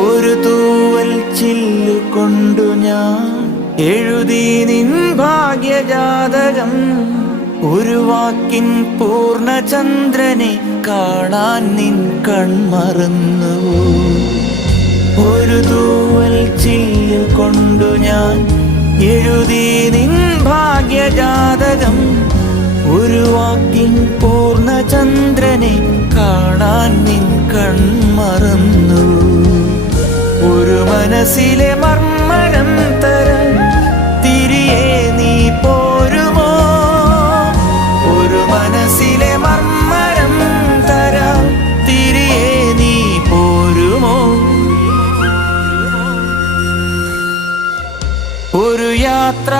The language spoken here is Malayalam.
ഒരു തൂവൽ ചില്ലുകൊണ്ടു ഞാൻ എഴുതി നിൻ ഭാഗ്യജാതകം. ഒരു വാക്കിൻ പൂർണ്ണചന്ദ്രനെ കാണാൻ നിൻ കൺമറന്നു. ഒരു തൂവൽ ചില്ലുകൊണ്ടു ഞാൻ എഴുതി നിൻ ഭാഗ്യജാതകം. ഒരു വാക്കിൻ പൂർണ്ണചന്ദ്രനെ കാണാൻ നിൻ കൺമറന്നു. ഒരു മനസ്സിലെ മർമ്മരം തരാൻ തിരികെ നീ പോരുമോ? ഒരു മനസ്സിലെ മർമ്മരം തരാൻ തിരികെ നീ പോരുമോ? ഒരു യാത്ര